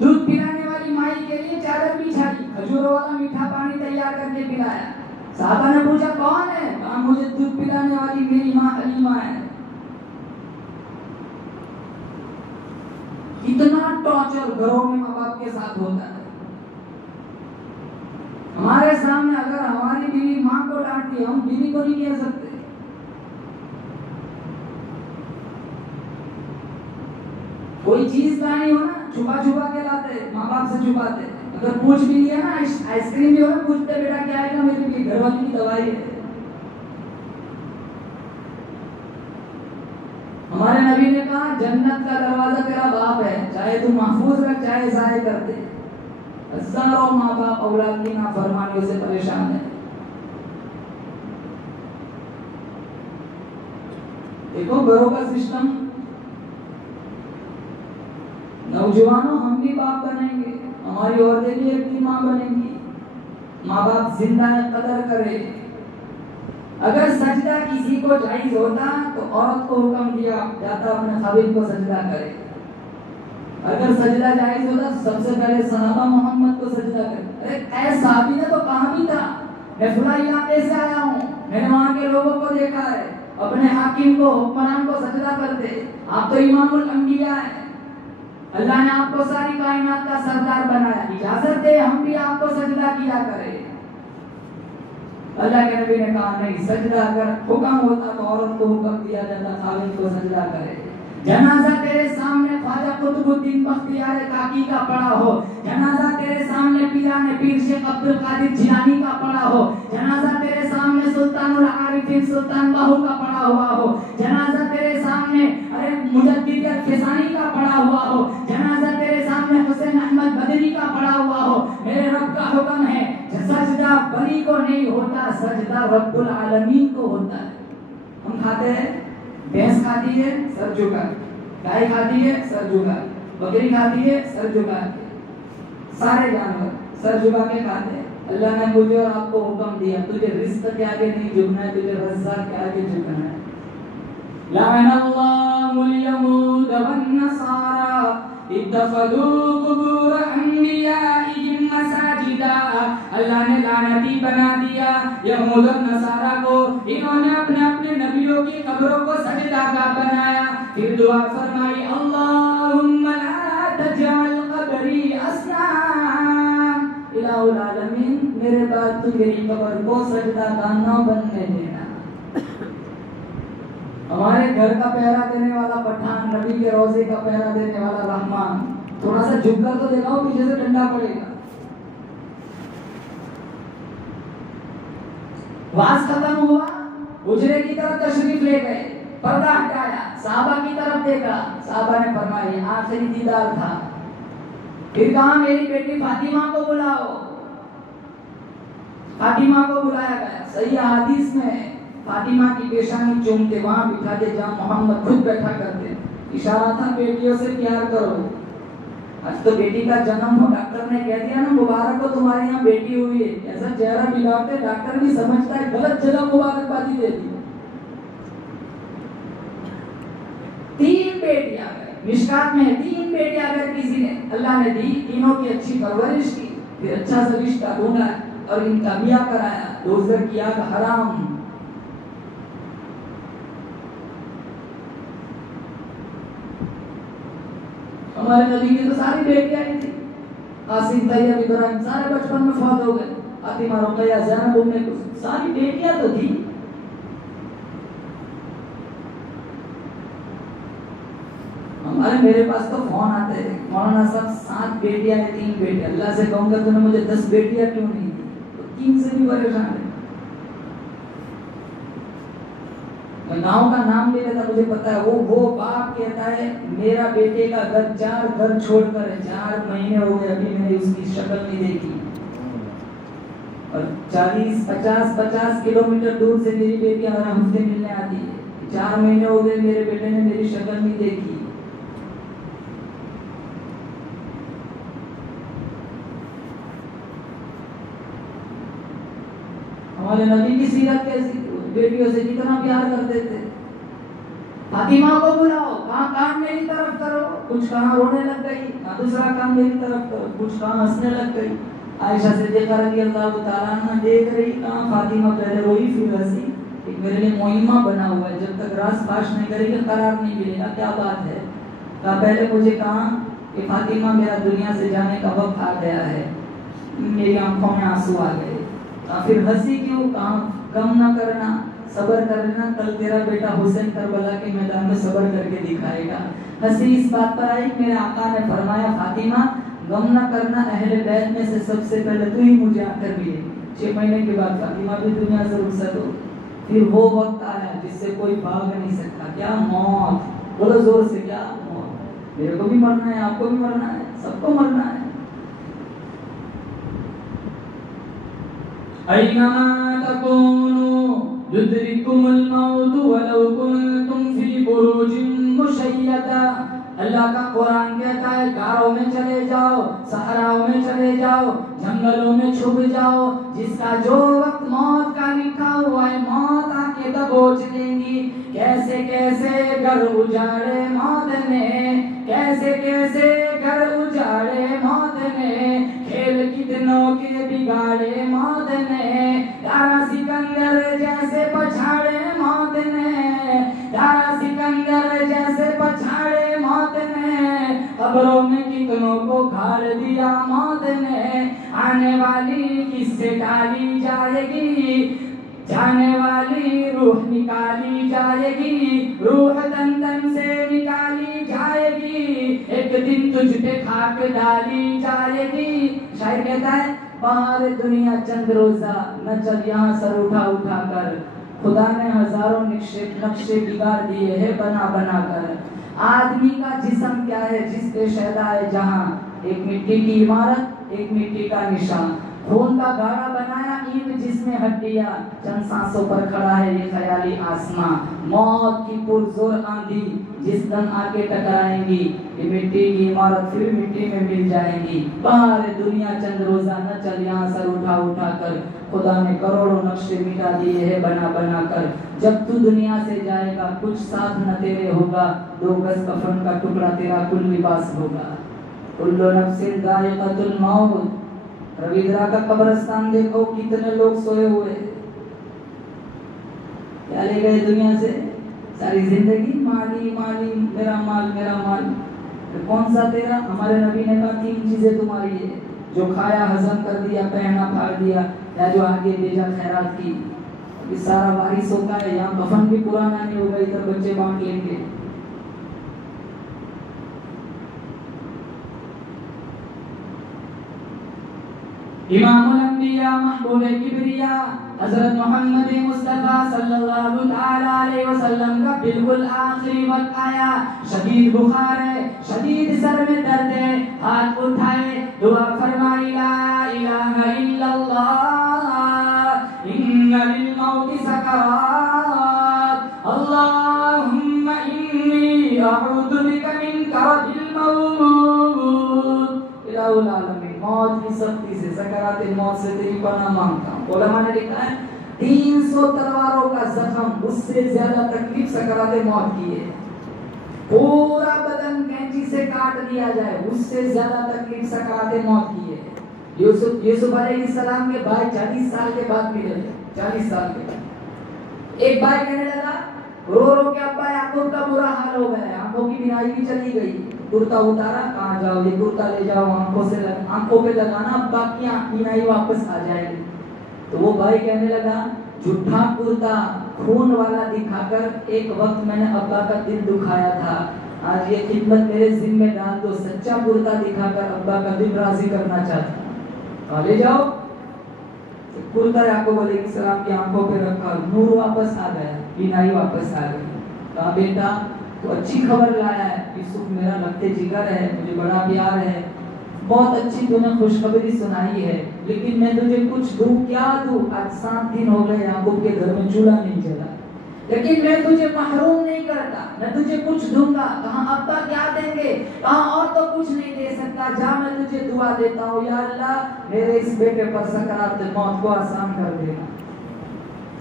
دودھ پلانے والی مائی کے لیے چادر بچھائی، کھجوروں والا میٹھا پانی تیار کر کے پلایا. صحابہ نے پوچھا کون ہے؟ کہا مجھے دودھ پلانے والی میری ماں حلیمہ ہے. اتنا ٹارچر گھروں میں ماں باپ کے ساتھ ہوتا ہے. ہمارے سامنے اگر ہماری بیوی ماں کو ڈانٹتی ہم بیوی کو نہیں کہہ سکتے. کوئی چیز لانی ہو نا چھپا چھپا کے لاتے، ماں باپ سے چھپاتے. اگر پوچھ بھی لیا نا آئس کریم بھی ہو نا پوچھتے بیٹا کیا ہے گا؟ میری بھی گھر والی کی دوائی ہے. ہمارے نبی نے کہا جنت کا دروازہ تیرا باپ ہے، چاہے تو محفوظ رکھ چاہے ضائع کر دے. ہزاروں ماں باپ اولاد کی نافرمانیوں سے پریشان ہیں. دیکھو گھروں کا سسٹم. نوجوانوں ہم بھی باپ بنیں گے، ہماری عورتیں بھی ایک کی ماں بنیں گی. ماں باپ زندہ قدر کرے. اگر سجدہ کسی کو جائز ہوتا تو عورت کو حکم دیا جاتا اپنے خاوند کو سجدہ کرے. اگر سجدہ جائز ہوتا تو سب سے پہلے صحابہ محمد کو سجدہ کرے. ارے صحابی نے تو کہا بھی تھا میں فلاں علاقے سے آیا ہوں، میں نے وہاں کے لوگوں کو دیکھا ہے اپنے حاکم کو حکمران کو سجدہ کرتے. آپ تو امام الانبیاء ہیں، اللہ نے آپ کو ساری کائنات کا سردار بنایا، اجازت دے ہم بھی آپ کو سجدہ کیا کرے. اللہ کے نبی نے کہا نہیں، سجدہ اگر حکم ہوتا تو عورت کو حکم دیا جاتا خاوند کو سجدہ کرے. جنازہ تیرے سامنے خواجہ قطب الدین بختیار کاکی کا پڑا ہو، جنازہ تیرے سامنے پیران پیر شیخ عبد القادر جیلانی کا پڑا ہو، جنازہ تیرے سامنے سلطان العارفین سلطان باہو کا پڑا ہوا ہو، جنازہ تیرے سامنے مجدد فیضانی کا پڑا ہوا ہو، جنازہ تیرے سامنے حسین احمد بدری کا پڑا ہوا ہو، میرے رب کا حکم ہے سجدہ بلی کو نہیں ہوتا، سجدہ رب العالمین کو ہوتا ہے۔ ہم کھاتے ہیں، بھینس کھاتی ہے سر جھکا کے، گائے کھاتی ہے سر جھکا کے، بکری کھاتی ہے سر جھکا کے، سارے جانور سر جھکا کے کھاتے ہیں۔ اللہ نے مجھے اور آپ کو حکم دیا تجھے رزق کے آگے نہیں جھکنا ہے، تجھے رزاق کے آگے جھکنا ہے۔ لعن اللہ الیہود والنصارى اتخذوا قبور انبیائہم مساجدا، اللہ نے لعنتی بنا دیا یہود اور نصارہ کو، انہوں نے اپنے اپنے نبیوں کی قبروں کو سجدہ گاہ بنایا۔ پھر دعا فرمائی اللہم لا تجعل قبری اصنام، الہ العالمین میرے بعد تو میری قبر کو سجدہ گاہ نہ بننے دینا۔ ہمارے گھر کا پہرا دینے والا پٹھان، نبی کے روزے کا پہرا دینے والا رحمان، تھوڑا سا جھک کر تو دیکھو پیچھے سے ڈنڈا پڑے گا۔ واز ختم ہوا، حجرے کی طرف تشریف لے گئے، پردہ ہٹایا، صحابہ کی طرف دیکھا، صحابہ نے فرمایا آخری دیدار تھا۔ پھر کہا میری بیٹی فاطمہ کو بلاؤ، فاطمہ کو بلایا گیا۔ صحیح حدیث میں ہے فاطمہ کی پیشانی چومتے وہاں بٹھا دے جہاں محمد خود بیٹھا کرتے، اشارہ تھا بیٹیوں سے پیار کرو۔ آج تو بیٹی کا جنم ہو، ڈاکٹر نے کہہ دیا نا مبارک ہو تمہارے یہاں بیٹی ہوئی ہے، ایسا چہرہ بگاڑتے ڈاکٹر بھی سمجھتا ہے غلط جگہ مبارکبادی دیتی ہے۔ 3 بیٹیاں گئے، مشکات میں 3 بیٹیاں اگر کسی نے اللہ نے دی، تینوں کی اچھی پرورش کی، پھر اچھا سا رشتہ ڈھونڈا اور ان کا بیاہ کرایا۔ دوزخ کی آگ حرام۔ ہمارے نبی کی تو ساری بیٹیاں ہی تھی، قاسم طیب ابراہیم سارے بچپن میں فوت ہو گئے، فاطمہ رقیہ زینب ام کلثوم ساری بیٹیاں تو تھی۔ ہمارے میرے پاس تو فون آتے ہیں مولانا صاحب 7 بیٹیاں ہیں 3 بیٹے، اللہ سے کہوں گا تو نے مجھے 10 بیٹیاں کیوں نہیں دی، تو 3 سے بھی پریشان ہے۔ میں گاؤں کا نام لے لیتا، مجھے پتا ہے وہ باپ کہتا ہے میرا بیٹے کا گھر 4 گھر چھوڑ کر ہے، 4 مہینے ہو گئے ابھی میں نے اس کی شکل نہیں دیکھی، اور 40-50 کلومیٹر دور سے میری بیٹی ہر ہفتے ملنے آتی ہے، 4 مہینے ہو گئے میرے بیٹے نے میری شکل نہیں دیکھی۔ ہمارے نبی کی سیرت کیسی، بیٹیوں سے کتنا پیار کرتے تھے۔ فاطمہ کو بلاؤ، کہاں کام میری طرف کرو، کچھ کہاں رونے لگ گئی، دوسرا کام میری طرف کرو، کچھ کہاں ہنسنے لگ گئی۔ عائشہ صدیقہ رضی اللہ تعالیٰ عنہ دیکھ رہی، کہاں فاطمہ پہلے روئی پھر ہنسی، ایک میرے لیے مہمہ بنا ہوا ہے، جب تک راز پاش نہیں کرے گا قرار نہیں ملے گا، کیا بات ہے۔ کہا پہلے مجھے کہا کہ فاطمہ میرا دنیا سے جانے کا وقت آ گیا ہے، میری آنکھوں میں آنسو آ گئے۔ پھر ہنسی کیوں، کہاں کم نہ کرنا، صبر کر لینا، کل تیرا بیٹا حسین کربلا کے میدان میں صبر کر کے دکھائے گا۔ ہنسی اس بات پر آئی کہ میرے آقا نے فرمایا فاطمہ غم نہ کرنا، اہل بیت میں سے سب سے پہلے تو ہی مجھے آ کر ملے۔ 6 مہینے کے بعد فاطمہ بھی دنیا سے رخصت ہو۔ پھر وہ وقت آیا جس سے کوئی بھاگ نہیں سکتا، کیا موت، بولو زور سے، کیا موت۔ میرے کو بھی مرنا ہے، آپ کو بھی مرنا ہے، سب کو مرنا ہے۔ اینما تکونوا یدرککم الموت ولو کنتم فی بروج مشیدہ۔ اللہ کا قرآن کہتا ہے غاروں میں چلے جاؤ، صحراؤں میں چلے جاؤ، جنگلوں میں چھپ جاؤ، جس کا جو وقت موت کا لکھا ہوا ہے موت آ کے دبوچ لیں گی۔ کیسے کیسے گھر اجاڑے موت نے، کیسے کیسے گھر اجاڑے موت نے، کھیل کتنوں کے بگاڑے موت نے، دارا سکندر جیسے پچھاڑے موت نے، دارا سکندر جیسے پچھاڑے موت نے، قبروں میں کتنوں کو گھاڑ دیا موت نے۔ آنے والی کس سے ڈالی جائے گی، جانے والی روح نکالی جائے گی، روح تن تن سے نکالی تجھ پہ خاک ڈالی جائے گی. شاعر کہتا ہے بہار دنیا چند روزہ نہ چل یہاں سر اٹھا اٹھا کر. خدا نے ہزاروں نقشے بگاڑ دیے ہیں بنا بنا کر. آدمی کا جسم کیا ہے جس پہ شیدا ہے جہاں, ایک مٹی کی عمارت ایک مٹی کا نشان. خون کا گاڑا بنایا اینٹ جس میں ہڈیاں, چند سانسوں پر کھڑا ہے یہ خیالی آسماں. موت کی پرزور آندھی جس دن آ کے ٹکرائیں گی, یہ مٹی کی عمارت پھر مٹی میں مل جائیں گی. بہار دنیا چند روزہ نہ چل یہاں سر اٹھا اٹھا کر. خدا نے کروڑوں نقشے مٹا دیے ہیں بنا بنا کر. جب تو دنیا سے جائے گا کچھ ساتھ نہ تیرے ہوگا, 2 گز کفن کا ٹکڑا تیرا کل لباس ہوگا. کل نفس ذائقۃ الموت. رویندرا کا قبرستان دیکھو کتنے لوگ سوئے ہوئے, کیا لے گئے دنیا سے؟ ساری زندگی مالی مالی, میرا مال میرا مال. کون سا تیرا؟ ہمارے نبی نے کہا 3 چیزیں تمہاری ہے, جو کھایا ہضم کر دیا, پہنا پھاڑ دیا, یا جو آگے بھیجا خیرات کی. یہ سارا وارثوں کا ہے. یہاں کفن بھی پرانا نہیں ہوگا, ادھر بچے بانٹ لیں گے. امام الانبیاء محبوب کبریا حضرت محمد مصطفیٰ صلی اللہ تعالی علیہ وسلم کا بالکل آخری وقت آیا. شدید بخار ہے, شدید سر میں درد ہے, ہاتھ اٹھائے دعا فرمائی لا الہ الا اللہ ان للموت سکرات اللہم انی اعوذ بک من کرب الموت. الہ العالمین موت کی سختی سے, سکرات موت سے تیری پناہ مانگتا ہوں. علماء نے لکھا ہے 300 تلواروں کا زخم, اس سے زیادہ تکلیف سکرات موت کی ہے. پورا بدن کینچی سے کاٹ دیا جائے, اس سے زیادہ تکلیف سکرات موت کی ہے. یوسف علیہ السلام کے بھائی 40 سال کے بعد ملے, 40 سال کے بعد. ایک بھائی کہنے لگا رو رو کے ابا یعقوب کا برا حال ہو گیا, آنکھوں کی بینائی بھی چلی گئی. کرتا اتارا, کہاں جاؤ, یہ کرتا لے جاؤ, آنکھوں پہ لگانا, ابا کی بینائی واپس آ جائے گی. تو وہ بھائی کہنے لگا جھوٹا کرتا خون والا دکھا کر ایک وقت میں نے ابا کا دل دکھایا تھا, آج یہ خدمت میرے ذمہ ڈال دو, سچا کرتا دکھا کر ابا کا دل راضی کرنا چاہتا ہوں, لے جاؤ. کرتا یعقوب علیہ السلام کی آنکھوں پہ رکھا, نور واپس آ گیا, بینائی واپس آ گئی. کہا بیٹا تو اچھی خبر لایا ہے, یوسف میرا لگتے جگر ہے, مجھے بڑا پیار ہے, بہت اچھی تو نے خوشخبری سنائی ہے, لیکن میں تجھے کچھ دوں, کیا دوں؟ آج 7 دن ہو گئے یعقوب کے گھر میں چولہا نہیں جلا, لیکن میں تجھے محروم نہیں کرتا, میں تجھے کچھ دوں گا. کہاں ابا کیا دیں گے؟ کہاں اور تو کچھ نہیں دے سکتا, جا میں تجھے دعا دیتا ہوں, یا اللہ میرے اس بیٹے پر سکرات موت کو آسان کر دینا.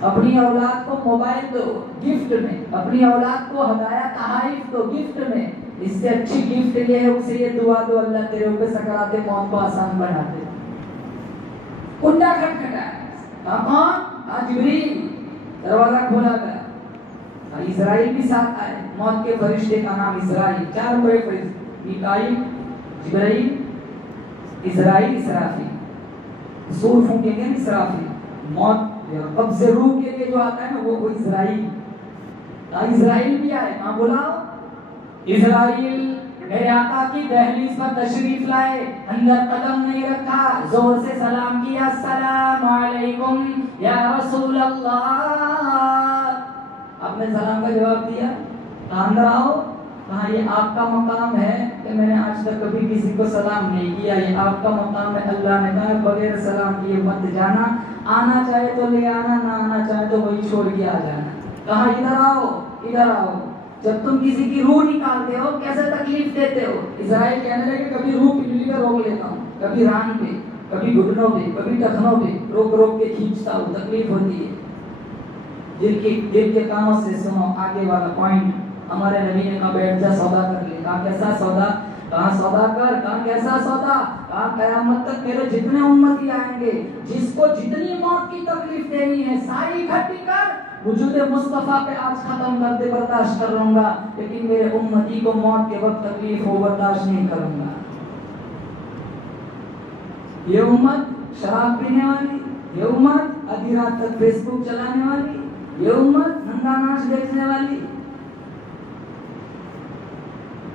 اپنی اولاد کو موبائل دو گفٹ میں, اپنی اولاد کو ہدایہ تحائف دو گفٹ میں, اس سے اچھی گفٹ یہ ہے اسے یہ دعا دو اللہ تیرے اوپر سکرات موت کو آسان بنا دے. کنڈا کھٹکھٹایا, کون؟ جبریل. دروازہ کھولا گیا, اسرائیل بھی ساتھ آئے, موت کے فرشتے کا نام اسرائیل, 4 بڑے فرشتے, میکائیل, جبرائیل, اسرائیل, اسرافیل. سور پھونکیں گے اسرافیل, موت قبض روح کے لیے جو آتا ہے نا وہ اسرائیل. اسرائیل بھی آئے, ہاں بلاؤ. اسرائیل میرے آقا کی دہلیز پر تشریف لائے, اندر قدم نہیں رکھا, زور سے سلام کیا, السلام علیکم یا رسول اللہ. آپ نے سلام کا جواب دیا, اندر آؤ. کہا یہ آپ کا مقام ہے کہ میں نے آج تک کبھی کسی کو سلام نہیں کیا, یہ آپ کا مقام ہے. اللہ نے کہا بغیر سلام کیے مت جانا, آنا چاہے تو لے آنا, نہ آنا چاہے تو وہی چھوڑ کے آ جانا. کہا ادھر آؤ, ادھر آؤ. جب تم کسی کی روح نکالتے ہو کیسے تکلیف دیتے ہو؟ اسرائیل کہنے لگے کبھی روح پنڈلی پہ روک لیتا ہوں, کبھی ران پہ, کبھی گھٹنوں پہ, کبھی ٹخنوں پہ, روک روک کے کھینچتا ہوں, تکلیف ہوتی ہے. دل کے کانوں سے سنو آگے والا پوائنٹ. ہمارے نبی نے کہا بیٹھ جا, سودا کر لے. کہا کیسا سودا؟ کہا سودا کر. کہا کیسا سودا؟ کہا قیامت تک میرے جتنے امتی آئیں گے, جس کو جتنی موت کی تکلیف دینی ہے ساری اکٹھی کر, وجود مصطفیٰ پہ آج ختم کر دے, برداشت کر لوں گا, لیکن میرے امتی کو موت کے وقت تکلیف ہو برداشت نہیں کروں گا. یہ امت شراب پینے والی, یہ امت آدھی رات تک فیس بک چلانے والی, یہ امت ننگا ناچ دیکھنے والی,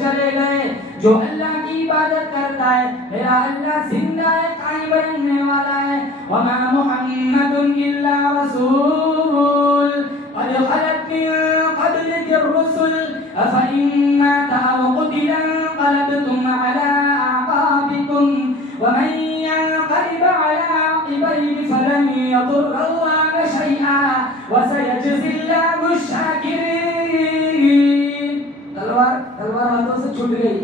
چلے گئے. جو اللہ کی عبادت کرتا ہے میرا اللہ زندہ ہے, قائم رہنے والا ہے. وما محمد الا رسول قد خلت من قبلك الرسل افإن مات او قتل انقلبتم على اعقابكم ومن ينقلب على عقبيه فلن يضر الله شيئا وسيجزي الله الشاكرين. تلوار ہاتھوں سے چھوٹ گئی.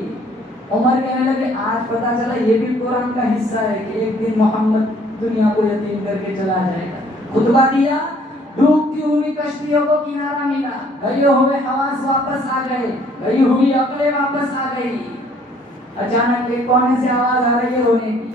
عمر کہنے لگے آج پتا چلا یہ بھی قرآن کا حصہ ہے کہ ایک دن محمد دنیا کو یتیم کر کے چلا جائے گا. خطبہ دیا, ڈوبتی ہوئی کشتیوں کو کنارہ ملا, گئے ہوئے حواس واپس آ گئے, گئی ہوئی عقلیں واپس آ گئی. اچانک ایک کونے سے آواز آ رہی ہے رونے کی.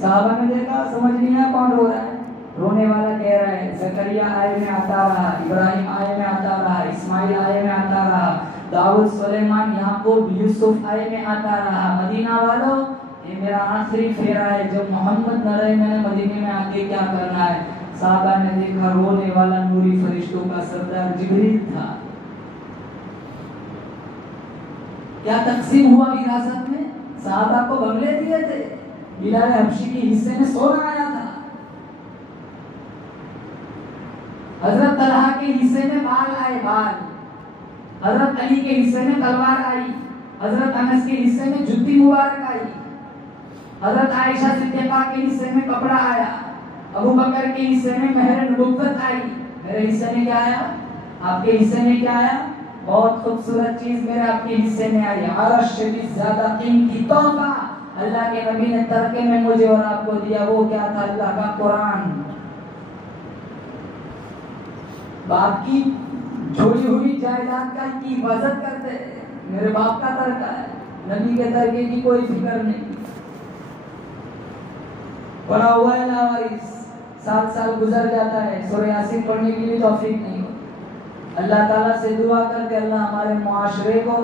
صحابہ نے دیکھا, سمجھ نہیں آیا کون رو رہا ہے. رونے والا کہہ رہا ہے زکریا آئے میں آتا رہا, ابراہیم آئے میں آتا رہا, اسماعیل آئے میں آتا رہا, داؤد, سلیمان, یعقوب, یوسف آئے میں آتا رہا. مدینہ والوں یہ میرا آخری پھیرا ہے, جب محمد نہ رہے میں نے مدینے میں آ کے کیا کرنا ہے. صحابہ نے دیکھا رونے والا نوری فرشتوں کا سردار جبریل تھا. کیا تقسیم ہوا وراثت میں؟ صحابہ کو بنگلے دیے تھے, بلال حبشی کے حصے میں سونا آیا تھا, حضرت طلحہ کے حصے میں بال آئے بال, حضرت علی کے حصے میں تلوار آئی, حضرت انس کے حصے میں جوتی مبارک آئی, حضرت عائشہ صدیقہ کے حصے میں کپڑا آیا, ابو بکر کے حصے میں مہر نبوت آئی. میرے حصے میں کیا آیا؟ آپ کے حصے میں کیا آیا؟ بہت خوبصورت چیز میرے آپ کے حصے میں آئی, عرش سے بھی زیادہ قیمتی تحفہ اللہ کے نبی نے ترکے میں مجھے اور آپ کو دیا. وہ کیا تھا؟ اللہ کا قرآن. باپ کی چھوڑی ہوئی جائیداد کا کی حفاظت کرتے, میرے باپ کا ترکہ ہے, نبی کے ترکے کی کوئی فکر نہیں. پڑھا ہوا ہے لاوارث, 7 سال گزر جاتا ہے, سورہ یاسین پڑھنے کی بھی توفیق نہیں ہوتی. اللہ تعالیٰ سے دعا کر کے اللہ ہمارے معاشرے کو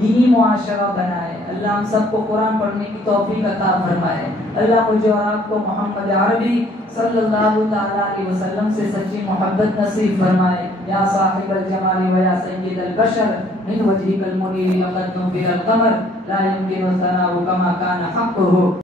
دینی معاشرہ بنائے. اللہ ہم سب کو قرآن پڑھنے کی توفیق عطا فرمائے. اللہ مجھے اور آپ کو محمد عربی صلی اللہ تعالیٰ علیہ وسلم سے سچی محبت نصیب فرمائے. یا صاحب الجمال و یا سید البشر من وجهك المنیر لقد نور القمر لا يمكن الثناء كما كان حقه.